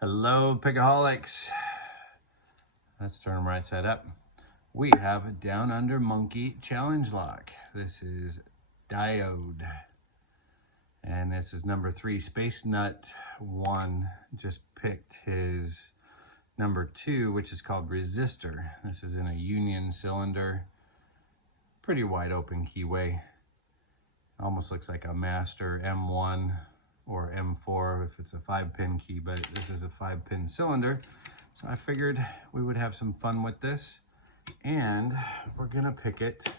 Hello, Pickaholics. Let's turn them right side up. We have a Down Under Monkey challenge lock. This is Diode. And this is number 3. Space Nut 1 just picked his number 2, which is called Resistor. This is in a union cylinder. Pretty wide open keyway. Almost looks like a master M1 or M4 if it's a 5-pin key, but this is a 5-pin cylinder. So I figured we would have some fun with this, and we're gonna pick it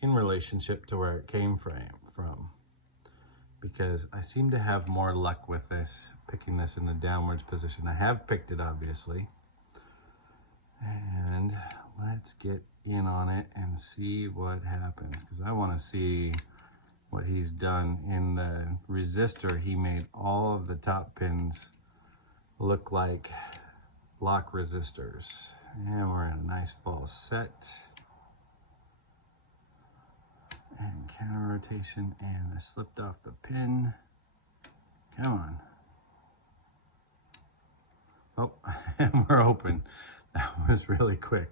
in relationship to where it came from, because I seem to have more luck with this, picking this in the downwards position. I have picked it, obviously, and let's get in on it and see what happens, because I want to see what he's done in the resistor. He made all of the top pins look like lock resistors. And we're in a nice false set. And counter rotation, and I slipped off the pin. Come on. Oh, and we're open. That was really quick.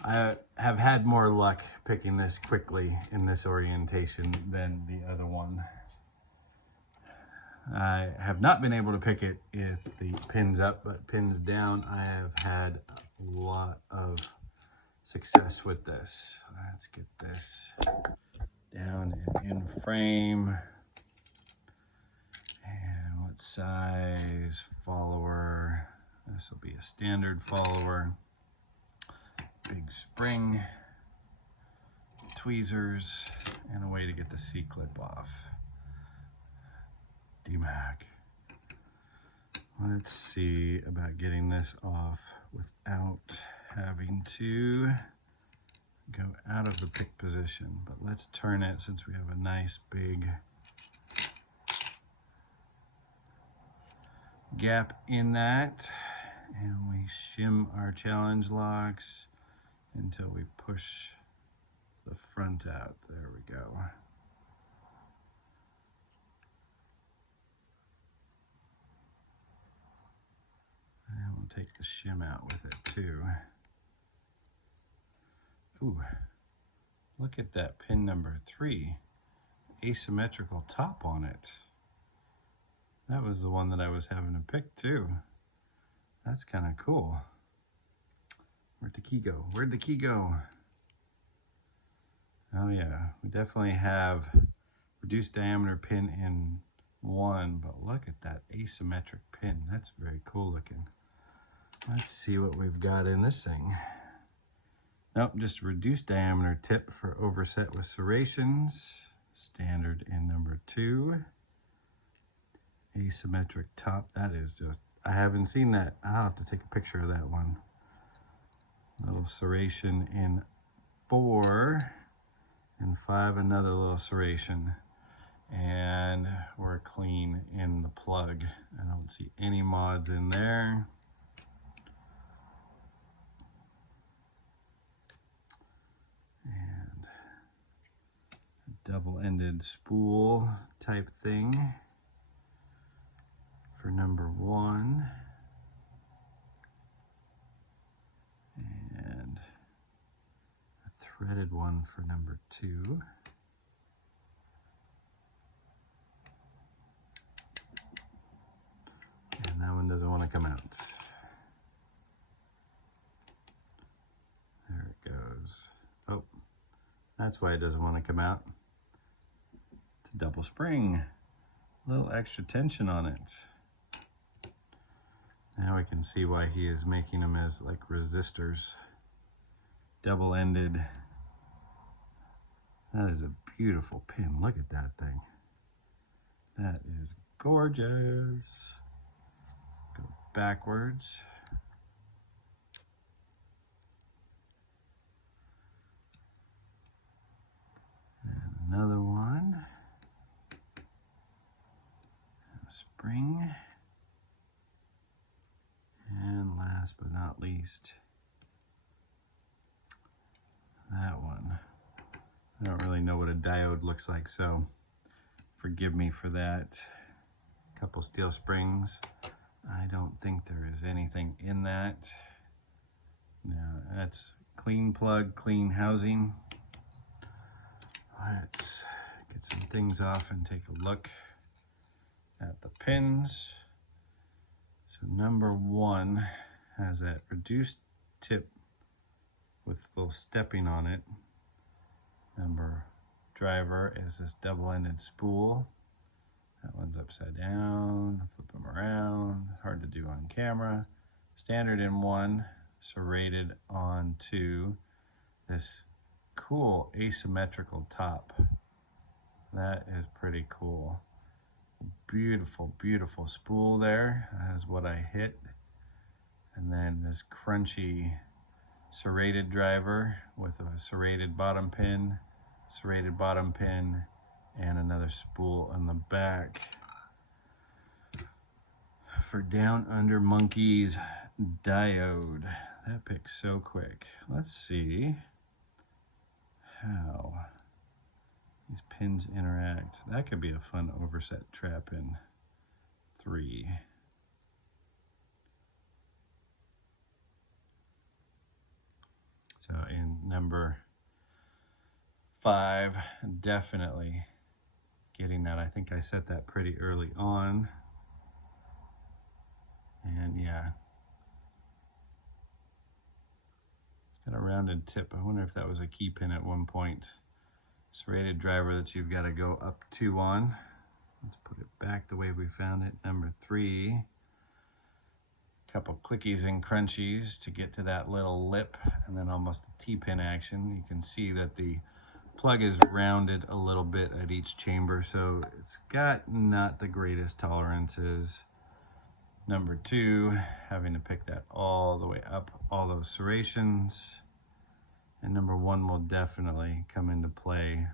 I have had more luck picking this quickly in this orientation than the other one. I have not been able to pick it if the pin's up, but pins down, I have had a lot of success with this. Let's get this down and in frame. And what size follower? This will be a standard follower. Big spring, tweezers, and a way to get the C-clip off. D-Mac. Let's see about getting this off without having to go out of the pick position. But let's turn it, since we have a nice big gap in that. And we shim our challenge locks until we push the front out. There we go. And we'll take the shim out with it too. Ooh, look at that pin number 3. Asymmetrical top on it. That was the one that I was having to pick too. That's kind of cool. Where'd the key go? Where'd the key go? Oh yeah, we definitely have reduced diameter pin in 1, but look at that asymmetric pin. That's very cool looking. Let's see what we've got in this thing. Nope, just a reduced diameter tip for overset with serrations. Standard in number 2. Asymmetric top, that is just, I haven't seen that. I'll have to take a picture of that one. Little serration in 4, and 5 another little serration, and we're clean in the plug. I don't see any mods in there. And a double-ended spool type thing for number 1. And a threaded one for number 2. And that one doesn't want to come out. There it goes. Oh, that's why it doesn't want to come out. It's a double spring. A little extra tension on it. Now we can see why he is making them as like resistors. Double-ended. That is a beautiful pin. Look at that thing. That is gorgeous. Go backwards. And another one. And a spring. And last but not least, that one. I don't really know what a diode looks like, so forgive me for that. A couple steel springs, I don't think there is anything in that. No, that's clean plug, clean housing. Let's get some things off and take a look at the pins. So number 1 has that reduced tip with a little stepping on it. Number driver is this double-ended spool. That one's upside down. Flip them around. Hard to do on camera. Standard in 1, serrated on 2. This cool asymmetrical top. That is pretty cool. Beautiful, beautiful spool there. That is what I hit. And then this crunchy serrated driver with a serrated bottom pin, and another spool on the back. For DownUnderMonkey's Diode. That picks so quick. Let's see how these pins interact. That could be a fun overset trap in 3. So in number 5, definitely getting that. I think I set that pretty early on. And yeah, it's got a rounded tip. I wonder if that was a key pin at one point. Serrated driver that you've got to go up 2 on. Let's put it back the way we found it. Number 3. Couple clickies and crunchies to get to that little lip, and then almost a T-pin action. You can see that the plug is rounded a little bit at each chamber, so it's got not the greatest tolerances. Number 2, having to pick that all the way up, all those serrations. And number 1 will definitely come into play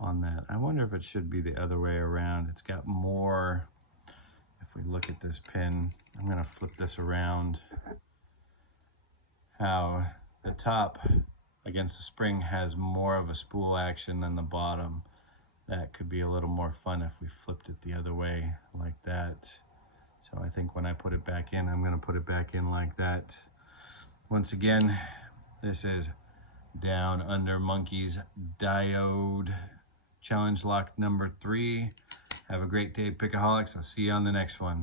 on that. I wonder if it should be the other way around. It's got more, if we look at this pin, I'm going to flip this around, how the top against the spring has more of a spool action than the bottom. That could be a little more fun if we flipped it the other way like that. So I think when I put it back in, I'm going to put it back in like that. Once again, this is DownUnderMonkey's Diode Challenge Lock number 3. Have a great day, Pickaholics. I'll see you on the next one.